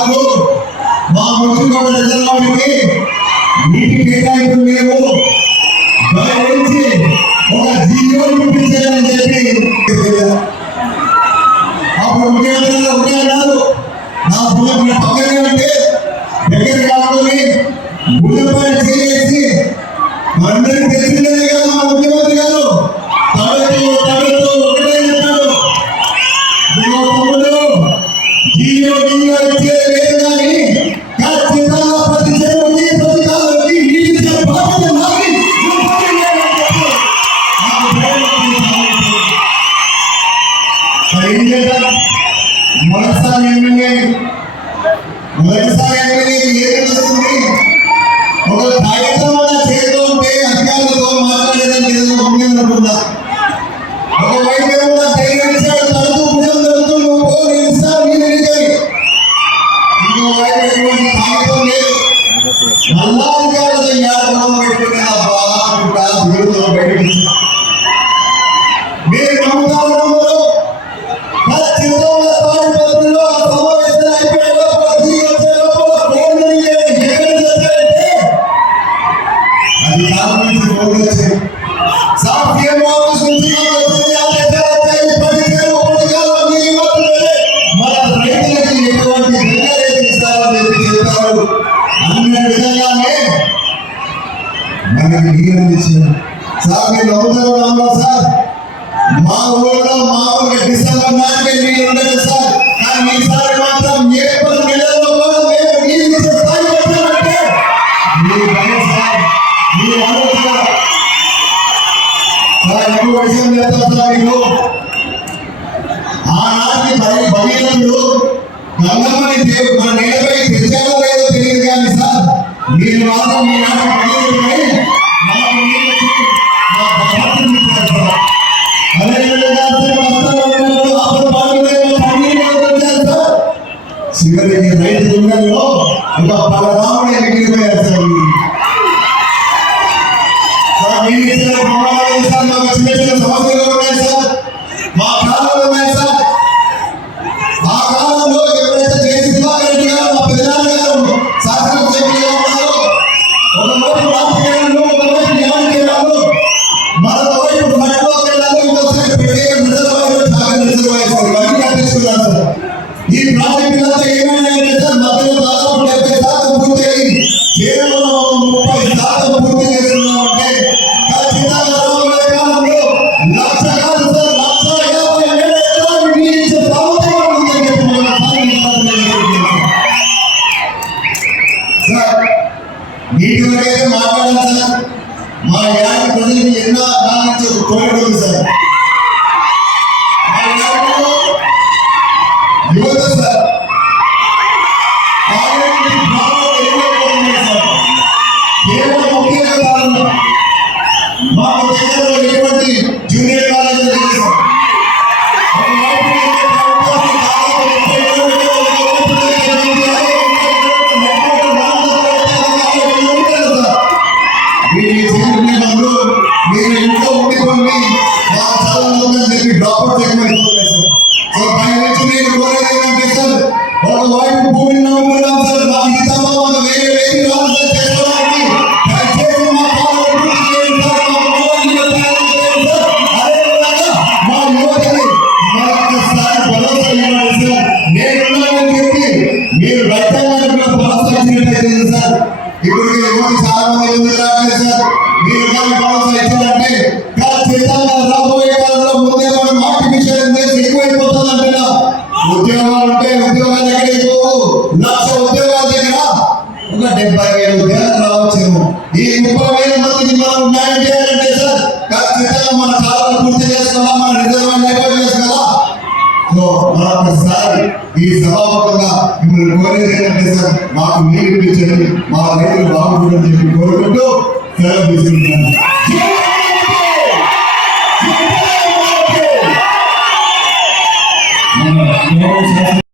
మాకు మా ముఖ్యమంత్రి రిజర్వాయర్కి నీటి కేటాయింపులు లేవు, దయచేసి ఒక జీవో చూపించాలని చెప్పి అప్పుడు ముఖ్యమంత్రి అన్నారు. నా భూమి పక్కనే ఉంటే దగ్గర కావాలి భూమిపై చేసి అందరికి తెలిసిందే కదా మా ముఖ్యమంత్రి గారు తమిళతో ఒకటే చెప్పాడు, జీవో ఇచ్చే లేదు కానీ ఖచ్చితంగా ప్రతి చెరువుకి ప్రతి కాలువకి నీటి బాధ్యత నాది. మొదటిసారి ఎమ్మెల్యే ఏది వస్తుంది, ఒక కాగితం చేతిలో ఉంటే అధికారులతో మాట్లాడేదానికి ఏదైనా ఉంటుందా? ఒకవైపు ఏమన్నా ధైర్యించాడు తరచు భుజం జరుగుతూ ఇంకోవైపు ఎటువంటి కాగితం లేదు. మళ్ళా అధికారులతో యాదవం పెట్టుకునేదా దేవుతో బయటకు మీరు నమ్ముతారు ఖచ్చితంగా తాడిపత్రిలో ఆ సమావేశాలు అయిపోయే లోపల తిరిగి వచ్చే లోపల అది కాలం నుంచి ఫోన్ వచ్చాయి సాఫ్ట్వేర్ ఆఫీస్ నుంచి మన రైతులకి ఎటువంటి ధన్యవాదాలు ఇస్తారని చెప్తారు. అన్న విధంగానే మనకి నీరు ఇచ్చారు సార్. మీరు నమ్ముతారు నమ్మరు సార్, మా ఊళ్ళో మామూలుగా డిసెంబర్ నాటికే నీళ్ళు ఉండదు సార్, కానీ ఈసారి మాత్రం ఏప్రిల్ నెలలో కూడా మేము నీళ్ళు ఇచ్చే స్థాయి వచ్చామంటే మీ భయం సార్, మీ ఆలోచన సార్. ఇంకో విషయం చెప్తాను సార్ మీకు, ఆనాటి భగీరథుడు గంగమ్మని మన నేలపై తెచ్చాడో లేదో తెలియదు కానీ సార్ మీరు మాత్రం మీ నాటి భగీరథుడై మాకు నీళ్ళు మా భగవంతుని ఇచ్చారు సార్. చివరికి రైతు గుండెల్లో ఒక పరమాణుడే మిగిలిపోయారు సార్. మాకు చిన్న చిన్న సమస్యలు ఉన్నాయి సార్, మా కాలంలో ఉన్నాయి సార్. ఆ కాలంలో ఎవరైతే చేసి రెడ్డి గారు మా పెద్దనాన్నగారు శాసనసభ్యులుగా ఉన్నారు, ఒకవైపు రాజకీయాలు ఒకవైపు న్యాయకేయాలు మరొక వైపు మట్టిలోకి వెళ్ళాలి, ఇంకొకసారి ప్రత్యేక రిజర్వాయర్ ఇవన్నీ కట్టించుకున్నారు సార్. ఈ ప్రాజెక్టులంతా ఏమైనా సార్ మధ్యలో దాదాపు 70% పూర్తి అయ్యి కేవలం 30% పూర్తి చేస్తున్నామంటే ఖచ్చితంగా రాబోయే కాలంలో 1,00,000 కాదు సార్ 1,50,000 ఎకరాలు నీరు ఇచ్చే సామర్థ్యం ఉందని చెప్పి సార్. నీటి వరకైతే మాట్లాడాలి సార్. మా యాడి ప్రజలకి ఎన్నో నుంచి ఒక కోరిక ఉంది సార్. మా యాడిలో యువత సార్ కేవలం ఒకే కారణం, మాకు దగ్గరలో ఎటువంటి జూనియర్ కాలేజీ లేదు సార్. మీరు ఇంట్లో ఉండిపోండి మా చదువుతుందని చెప్పి డ్రాప్అవుట్ ఎక్కువైపోతుంది సార్. సో పై నుంచి నేను కోరేది ఏంటంటే సార్, ఒకవైపు భూమిని నమ్ముకున్నాం సార్, మాకు ఈ తప్ప మాకు వేరే రాదు సార్ చేసుకోవడానికి. దయచేసి మా పాలన పూర్తి చేయండి సార్, మా కుటుంబాన్ని చేయండి సార్. అదేవిధంగా మా యువతని మరొకసారి భరోసా ఇవ్వండి సార్. నేనున్నానని చెప్పి మీరు రైతాంగానికి కూడా భరోసా ఇచ్చినట్లయితే సార్. ఇప్పుడు యువత చాలా మంది ఎందుకు రావట్లేదు సార్, మీరు కానీ భరోసా ఇచ్చారంటే ఖచ్చితంగా రాబోయే కాలంలో ముందే మనం ఆర్టిఫిషియల్ ఇంటెలిజెన్స్ ఎక్కువైపోతుంది అంటున్నా. ఉద్యోగాలు ఉంటే ఉద్యోగాలు ఎక్కడికి పోవు, 1,00,000 ఉద్యోగాల దగ్గర ఒక 70,000 ఉద్యోగాలు రావచ్చు. ఈ 30,000 మందికి మనం న్యాయం చేయాలంటే సార్ ఖచ్చితంగా మన కాలం పూర్తి చేసుకోవాలా, మన రిజర్వాయర్ ఏర్పాటు చేసుకోవాలా. సో మరొకసారి ఈ సభాముఖంగా మిమ్మల్ని కోరేది ఏంటంటే సార్, మాకు నీళ్ళు ఇప్పించండి, మా రైతులు బాగుంటుందని చెప్పి కోరుకుంటూ సెలవు తీసుకుంటాను.